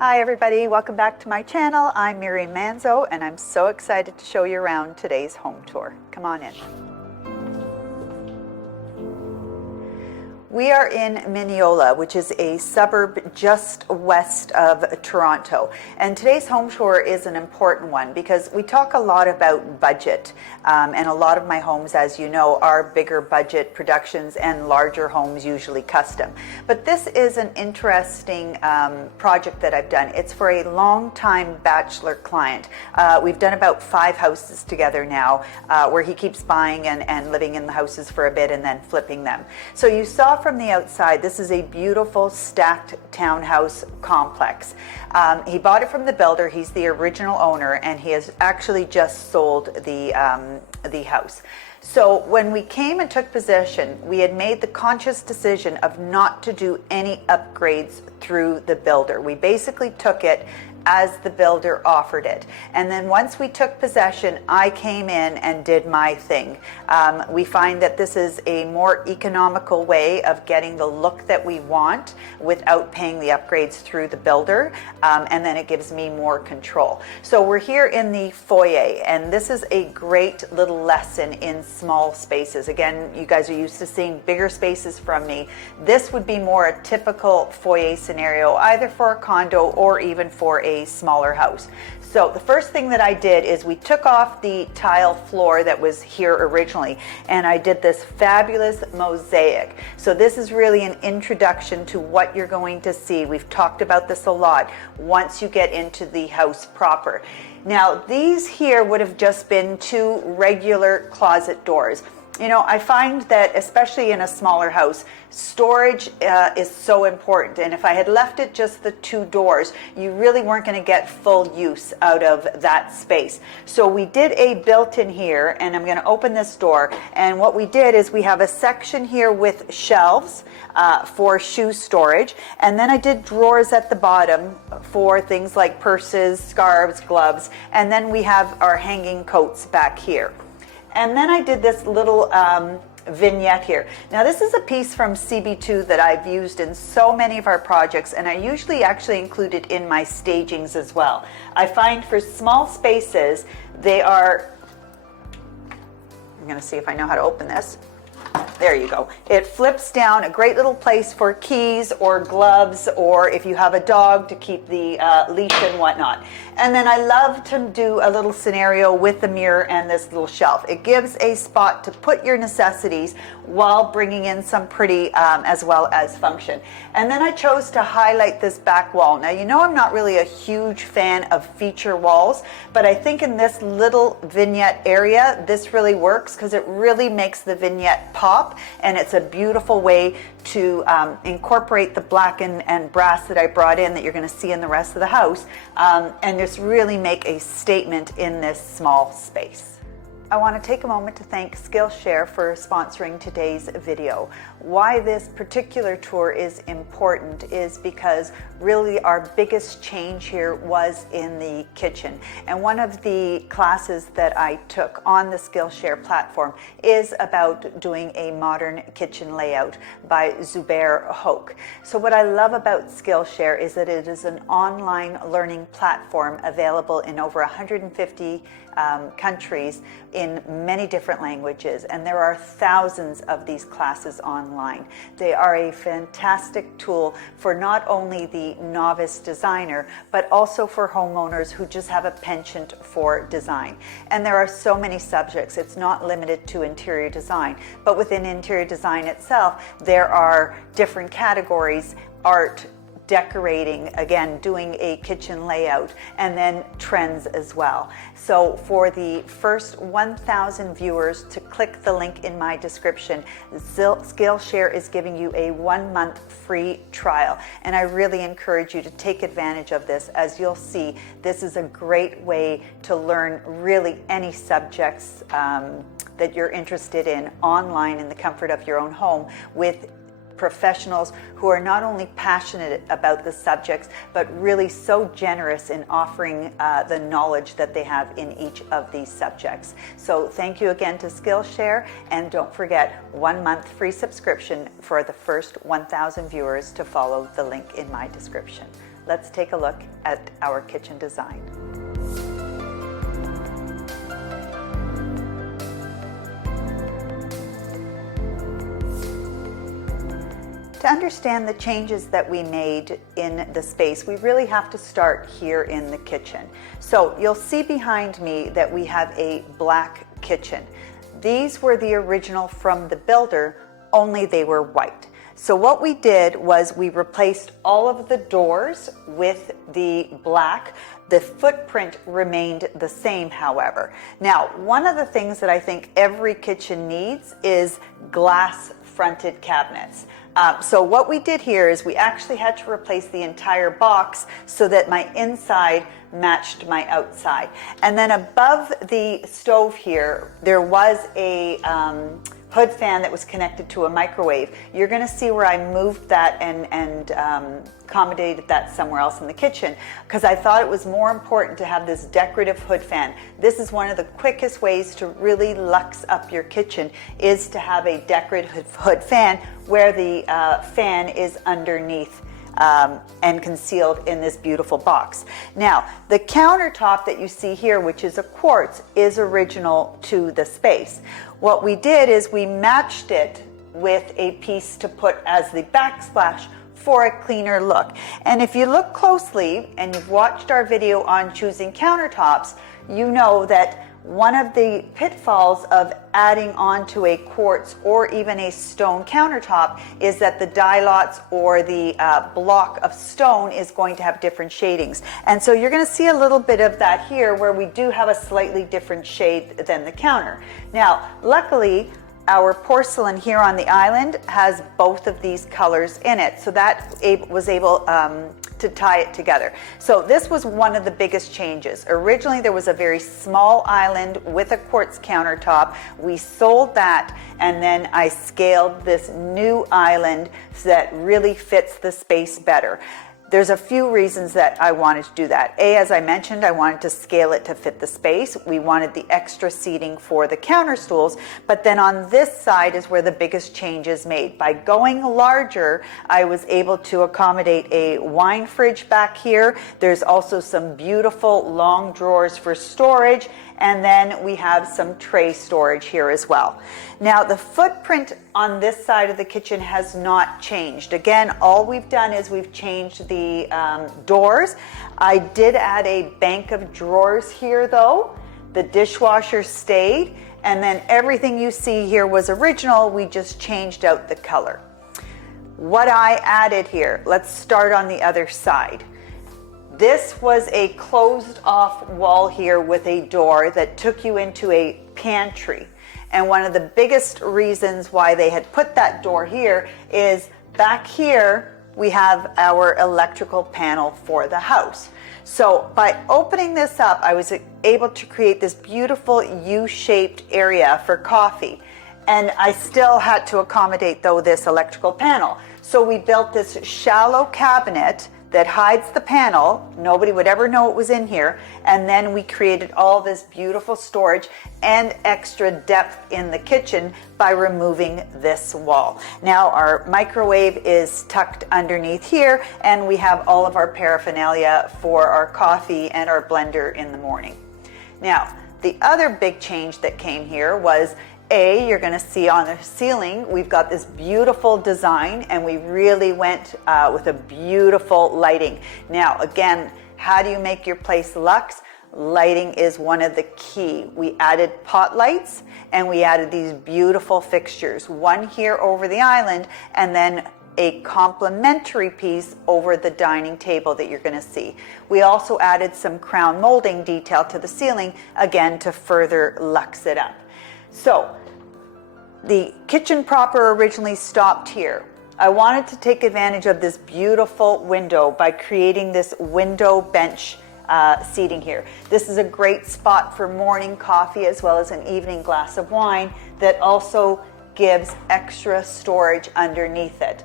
Hi everybody, welcome back to my channel. I'm Miriam Manzo and I'm so excited to show you around today's home tour. Come on in. We are in Mineola, which is a suburb just west of Toronto. And today's home tour is an important one because we talk a lot about budget. And a lot of my homes, as you know, are bigger budget productions and larger homes, usually custom. But this is an interesting project that I've done. It's for a long-time bachelor client. We've done about 5 houses together now, where he keeps buying and living in the houses for a bit and then flipping them. So you saw from the outside, this is a beautiful stacked townhouse complex. He bought it from the builder. He's the original owner, and he has actually just sold the house. So when we came and took possession, we had made the conscious decision of not to do any upgrades through the builder. We basically took it as the builder offered it. And then once we took possession, I came in and did my thing. We find that this is a more economical way of getting the look that we want without paying the upgrades through the builder. And then it gives me more control. So we're here in the foyer, and this is a great little lesson in small spaces. Again, you guys are used to seeing bigger spaces from me. This would be more a typical foyer scenario, either for a condo or even for a smaller house. So the first thing that I did is we took off the tile floor that was here originally, and I did this fabulous mosaic. So this is really an introduction to what you're going to see. We've talked about this a lot once you get into the house proper. Now these here would have just been 2 regular closet doors. You know, I find that especially in a smaller house, storage is so important. And if I had left it just the 2 doors, you really weren't going to get full use out of that space. So we did a built-in here, and I'm going to open this door. And what we did is we have a section here with shelves for shoe storage. And then I did drawers at the bottom for things like purses, scarves, gloves. And then we have our hanging coats back here. And then I did this little vignette here. Now this is a piece from CB2 that I've used in so many of our projects, and I usually actually include it in my stagings as well. I find for small spaces, they are, I'm going to see if I know how to open this. There you go. It flips down, a great little place for keys or gloves, or if you have a dog to keep the leash and whatnot. And then I love to do a little scenario with the mirror and this little shelf. It gives a spot to put your necessities while bringing in some pretty as well as function. And then I chose to highlight this back wall. Now, you know I'm not really a huge fan of feature walls, but I think in this little vignette area, this really works because it really makes the vignette pop, and it's a beautiful way to incorporate the black and brass that I brought in that you're going to see in the rest of the house, and just really make a statement in this small space. I want to take a moment to thank Skillshare for sponsoring today's video. Why this particular tour is important is because really our biggest change here was in the kitchen. And one of the classes that I took on the Skillshare platform is about doing a modern kitchen layout by Zubair Hoke. So what I love about Skillshare is that it is an online learning platform available in over 150 countries in many different languages, and there are thousands of these classes online. They are a fantastic tool for not only the novice designer, but also for homeowners who just have a penchant for design. And there are so many subjects. It's not limited to interior design, but within interior design itself, there are different categories: art, decorating, again, doing a kitchen layout, and then trends as well. So for the first 1,000 viewers to click the link in my description, Skillshare is giving you a 1-month free trial. And I really encourage you to take advantage of this. As you'll see, this is a great way to learn really any subjects that you're interested in online in the comfort of your own home with professionals who are not only passionate about the subjects, but really so generous in offering the knowledge that they have in each of these subjects. So thank you again to Skillshare, and don't forget 1 month free subscription for the first 1,000 viewers to follow the link in my description. let's take a look at our kitchen design. To understand the changes that we made in the space, we really have to start here in the kitchen. So you'll see behind me that we have a black kitchen. These were the original from the builder, only they were white. So what we did was we replaced all of the doors with the black. The footprint remained the same, however. Now, one of the things that I think every kitchen needs is glass fronted cabinets. So what we did here is we actually had to replace the entire box so that my inside matched my outside. And then above the stove here, there was a hood fan that was connected to a microwave. You're going to see where I moved that and accommodated that somewhere else in the kitchen, because I thought it was more important to have this decorative hood fan. This is one of the quickest ways to really luxe up your kitchen, is to have a decorative hood fan where the fan is underneath and concealed in this beautiful box. Now, the countertop that you see here, which is a quartz, is original to the space. What we did is we matched it with a piece to put as the backsplash for a cleaner look. And if you look closely and you've watched our video on choosing countertops, you know that one of the pitfalls of adding onto a quartz or even a stone countertop is that the die lots or the block of stone is going to have different shadings. And so you're going to see a little bit of that here, where we do have a slightly different shade than the counter. Now, luckily, our porcelain here on the island has both of these colors in it, so that was able to tie it together. So this was one of the biggest changes. Originally, there was a very small island with a quartz countertop. We sold that, and then I scaled this new island so that really fits the space better. There's a few reasons that I wanted to do that. A, as I mentioned, I wanted to scale it to fit the space. We wanted the extra seating for the counter stools, but then on this side is where the biggest change is made. By going larger, I was able to accommodate a wine fridge back here. There's also some beautiful long drawers for storage, and then we have some tray storage here as well. Now, the footprint on this side of the kitchen has not changed. Again, all we've done is we've changed the doors. I did add a bank of drawers here though. The dishwasher stayed, and then everything you see here was original. We just changed out the color. What I added here, let's start on the other side. This was a closed off wall here with a door that took you into a pantry. And one of the biggest reasons why they had put that door here is back here we have our electrical panel for the house. So by opening this up, I was able to create this beautiful U-shaped area for coffee. And I still had to accommodate though this electrical panel. So we built this shallow cabinet that hides the panel. Nobody would ever know it was in here. And then we created all this beautiful storage and extra depth in the kitchen by removing this wall. Now our microwave is tucked underneath here, and we have all of our paraphernalia for our coffee and our blender in the morning. Now, the other big change that came here was you're going to see on the ceiling, we've got this beautiful design, and we really went with a beautiful lighting. Now, again, how do you make your place luxe? Lighting is one of the key. We added pot lights, and we added these beautiful fixtures, one here over the island, and then a complementary piece over the dining table that you're going to see. We also added some crown molding detail to the ceiling, again, to further luxe it up. So the kitchen proper originally stopped here. I wanted to take advantage of this beautiful window by creating this window bench seating here. This is a great spot for morning coffee as well as an evening glass of wine that also gives extra storage underneath it.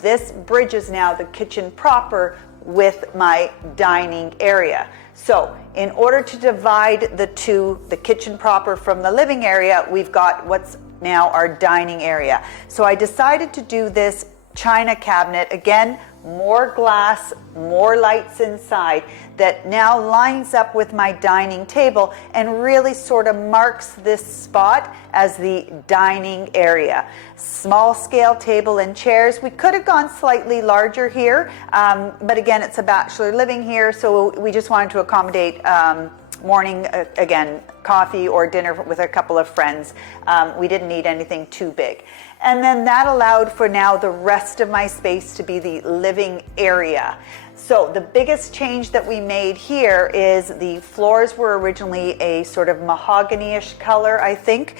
This bridges now the kitchen proper with my dining area. So in order to divide the two, the kitchen proper from the living area, we've got what's now our dining area. So I decided to do this china cabinet, again, more glass, more lights inside, that now lines up with my dining table and really sort of marks this spot as the dining area. Small scale table and chairs. We could have gone slightly larger here, but again, it's a bachelor living here, so we just wanted to accommodate morning, again, coffee or dinner with a couple of friends. We didn't need anything too big. And then that allowed for now the rest of my space to be the living area. So the biggest change that we made here is the floors were originally a sort of mahogany-ish color, I think.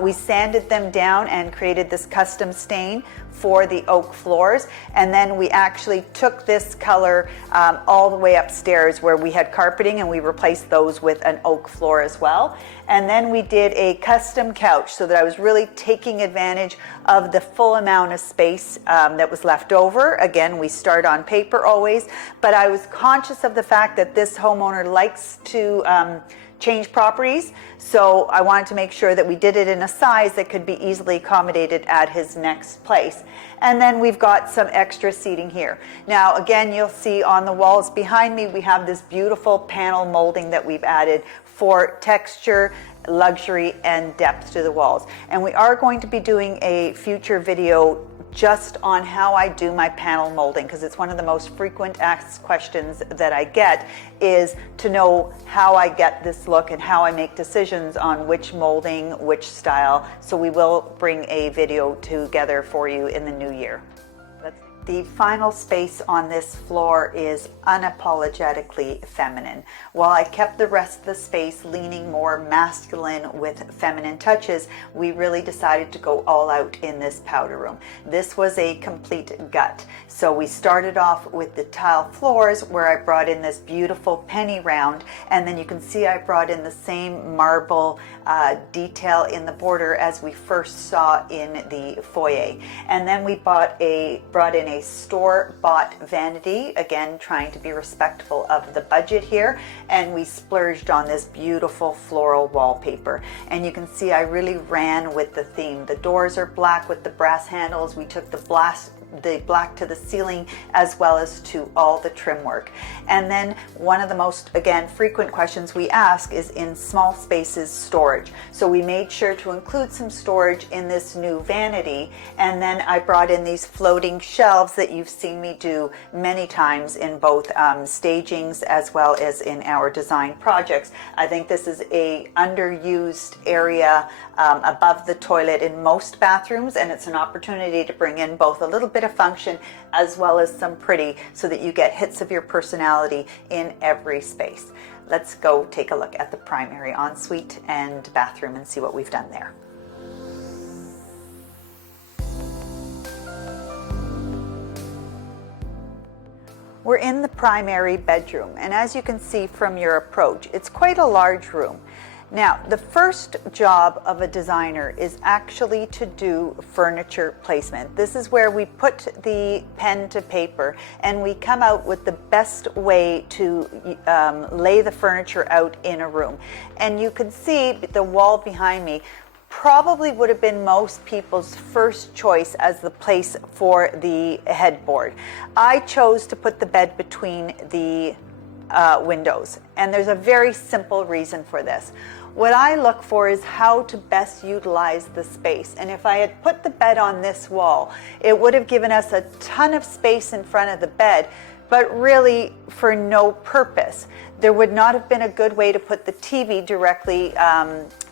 We sanded them down and created this custom stain for the oak floors, and then we actually took this color all the way upstairs where we had carpeting, and we replaced those with an oak floor as well. And then we did a custom couch so that I was really taking advantage of the full amount of space that was left over. Again, we start on paper always, but I was conscious of the fact that this homeowner likes to change properties, so I wanted to make sure that we did it in a size that could be easily accommodated at his next place. And then we've got some extra seating here. Now again, you'll see on the walls behind me we have this beautiful panel molding that we've added for texture, luxury, and depth to the walls. And we are going to be doing a future video just on how I do my panel molding, because it's one of the most frequent asked questions that I get, is to know how I get this look and how I make decisions on which molding, which style. So we will bring a video together for you in the new year. The final space on this floor is unapologetically feminine. While I kept the rest of the space leaning more masculine with feminine touches, we really decided to go all out in this powder room. This was a complete gut. So we started off with the tile floors where I brought in this beautiful penny round, and then you can see I brought in the same marble detail in the border as we first saw in the foyer. And then we brought in a store-bought vanity, again trying to be respectful of the budget here, and we splurged on this beautiful floral wallpaper. And you can see I really ran with the theme. The doors are black with the brass handles. We took the black to the ceiling as well as to all the trim work. And then one of the most, again, frequent questions we ask is in small spaces storage. So we made sure to include some storage in this new vanity, and then I brought in these floating shelves that you've seen me do many times in both stagings as well as in our design projects. I think this is a underused area above the toilet in most bathrooms, and it's an opportunity to bring in both a little bit of function as well as some pretty, so that you get hits of your personality in every space. Let's go take a look at the primary ensuite and bathroom and see what we've done there. We're in the primary bedroom, and as you can see from your approach, it's quite a large room. Now, the first job of a designer is actually to do furniture placement. This is where we put the pen to paper and we come out with the best way to lay the furniture out in a room. And you can see the wall behind me probably would have been most people's first choice as the place for the headboard. I chose to put the bed between the windows, and there's a very simple reason for this. What I look for is how to best utilize the space. And if I had put the bed on this wall, it would have given us a ton of space in front of the bed, but really for no purpose. There would not have been a good way to put the TV directly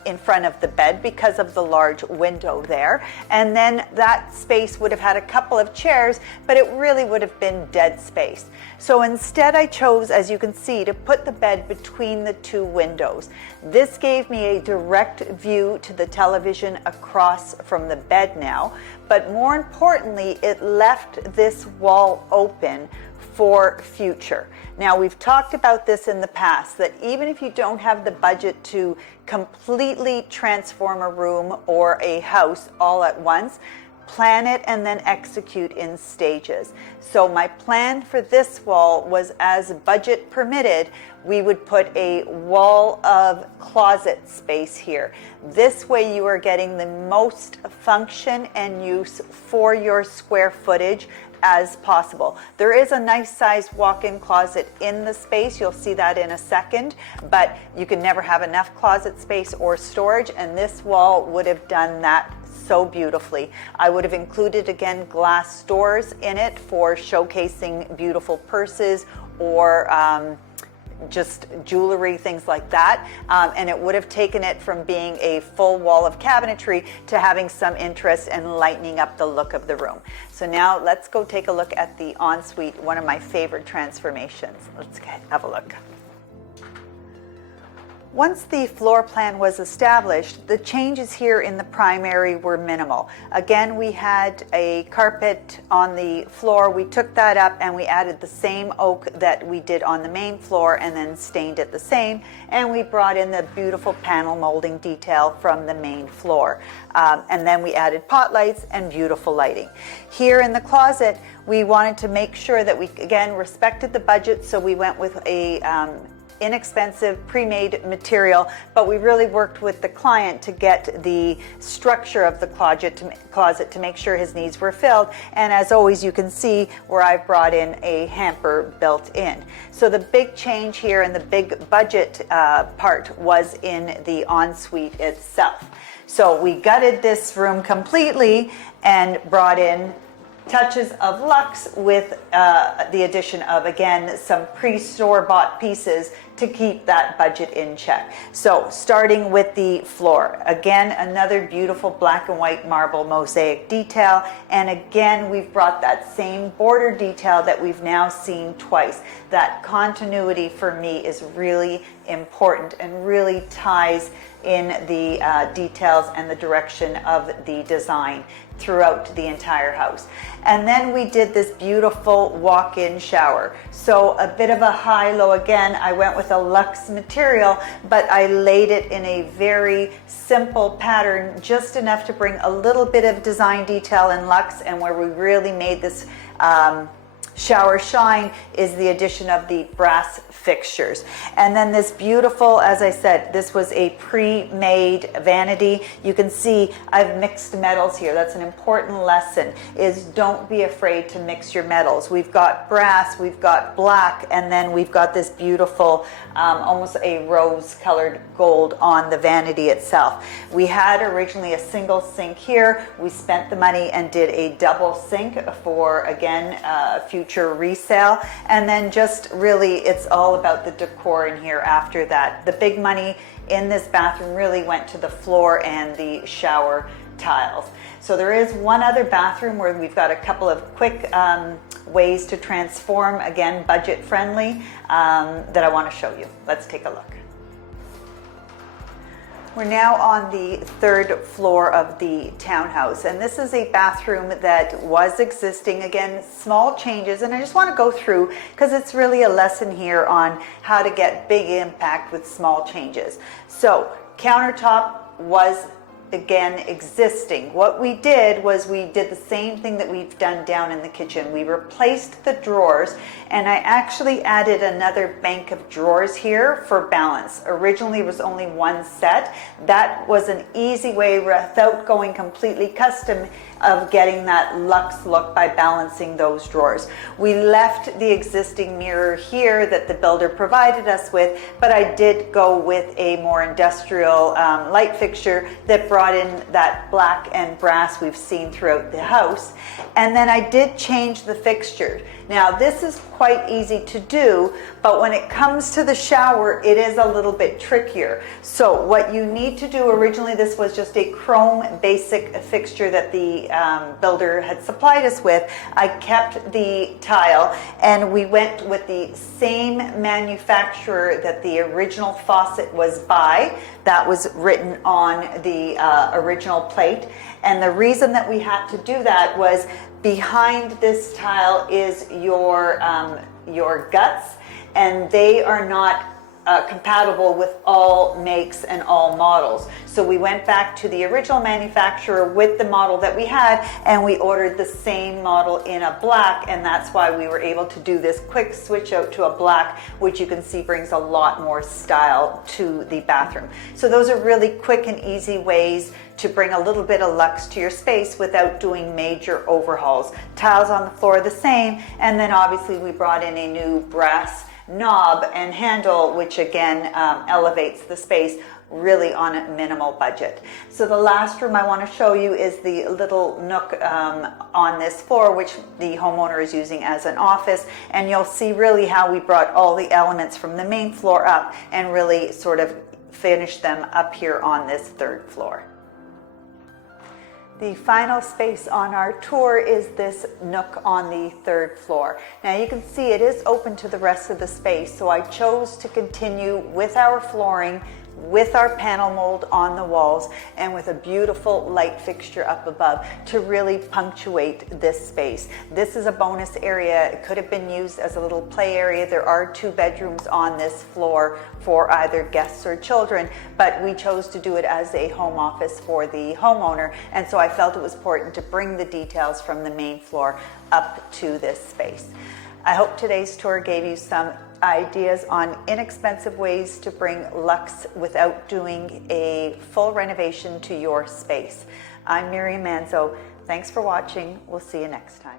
in front of the bed because of the large window there. And then that space would have had a couple of chairs, but it really would have been dead space. So instead I chose, as you can see, to put the bed between the two windows. This gave me a direct view to the television across from the bed now, but more importantly, it left this wall open for future. Now, we've talked about this in the past, that even if you don't have the budget to completely transform a room or a house all at once, plan it and then execute in stages. So my plan for this wall was, as budget permitted, we would put a wall of closet space here. This way you are getting the most function and use for your square footage as possible. There is a nice sized walk-in closet in the space. You'll see that in a second, but you can never have enough closet space or storage, and this wall would have done that so beautifully. I would have included, again, glass doors in it for showcasing beautiful purses or just jewelry, things like that, and it would have taken it from being a full wall of cabinetry to having some interest and lightening up the look of the room. So now let's go take a look at the ensuite, one of my favorite transformations. Let's have a look. Once the floor plan was established, the changes here in the primary were minimal. Again, we had a carpet on the floor. We took that up and we added the same oak that we did on the main floor and then stained it the same. And we brought in the beautiful panel molding detail from the main floor. And then we added pot lights and beautiful lighting. Here in the closet, we wanted to make sure that we, again, respected the budget, so we went with a inexpensive pre-made material, but we really worked with the client to get the structure of the closet to make sure his needs were filled. And as always, you can see where I've brought in a hamper built in. So the big change here and the big budget part was in the ensuite itself. So we gutted this room completely and brought in touches of luxe with the addition of, again, some pre-store-bought pieces to keep that budget in check. So starting with the floor, again, another beautiful black and white marble mosaic detail, and again we've brought that same border detail that we've now seen twice. That continuity for me is really important and really ties in the details and the direction of the design throughout the entire house. And then we did this beautiful walk-in shower. So a bit of a high-low again. I went with a luxe material, but I laid it in a very simple pattern, just enough to bring a little bit of design detail and luxe, and where we really made this shower shine is the addition of the brass fixtures. And then this beautiful, as I said, this was a pre-made vanity. You can see I've mixed metals here. That's an important lesson, is don't be afraid to mix your metals. We've got brass, we've got black, and then we've got this beautiful almost a rose colored gold on the vanity itself. We had originally a single sink here. We spent the money and did a double sink for, again, future resale. And then just really, it's all about the decor in here after that. The big money in this bathroom really went to the floor and the shower tiles. So there is one other bathroom where we've got a couple of quick ways to transform, again, budget friendly, that I want to show you. Let's take a look. We're now on the third floor of the townhouse, and this is a bathroom that was existing. Again, small changes, and I just want to go through because it's really a lesson here on how to get big impact with small changes. So countertop was again existing. What we did was we did the same thing that we've done down in the kitchen. We replaced the drawers, and I actually added another bank of drawers here for balance. Originally it was only one set. That was an easy way without going completely custom of getting that luxe look by balancing those drawers. We left the existing mirror here that the builder provided us with, but I did go with a more industrial light fixture that brought in that black and brass we've seen throughout the house. And then I did change the fixture. Now this is quite easy to do, but when it comes to the shower, it is a little bit trickier. So what you need to do, originally this was just a chrome basic fixture that the builder had supplied us with. I kept the tile, and we went with the same manufacturer that the original faucet was by. That was written on the original plate. And the reason that we had to do that was behind this tile is your guts, and they are not compatible with all makes and all models. So we went back to the original manufacturer with the model that we had, and we ordered the same model in a black, and that's why we were able to do this quick switch out to a black, which you can see brings a lot more style to the bathroom. So those are really quick and easy ways to bring a little bit of luxe to your space without doing major overhauls. Tiles on the floor the same, and then obviously we brought in a new brass knob and handle, which again elevates the space, really on a minimal budget. So the last room I want to show you is the little nook on this floor, which the homeowner is using as an office, and you'll see really how we brought all the elements from the main floor up and really sort of finished them up here on this third floor. The final space on our tour is this nook on the third floor. Now you can see it is open to the rest of the space, so I chose to continue with our flooring, with our panel mold on the walls, and with a beautiful light fixture up above to really punctuate this space. This is a bonus area. It could have been used as a little play area. There are 2 bedrooms on this floor for either guests or children, but we chose to do it as a home office for the homeowner, and so I felt it was important to bring the details from the main floor up to this space. I hope today's tour gave you some ideas on inexpensive ways to bring luxe without doing a full renovation to your space. I'm Miriam Manzo. Thanks for watching. We'll see you next time.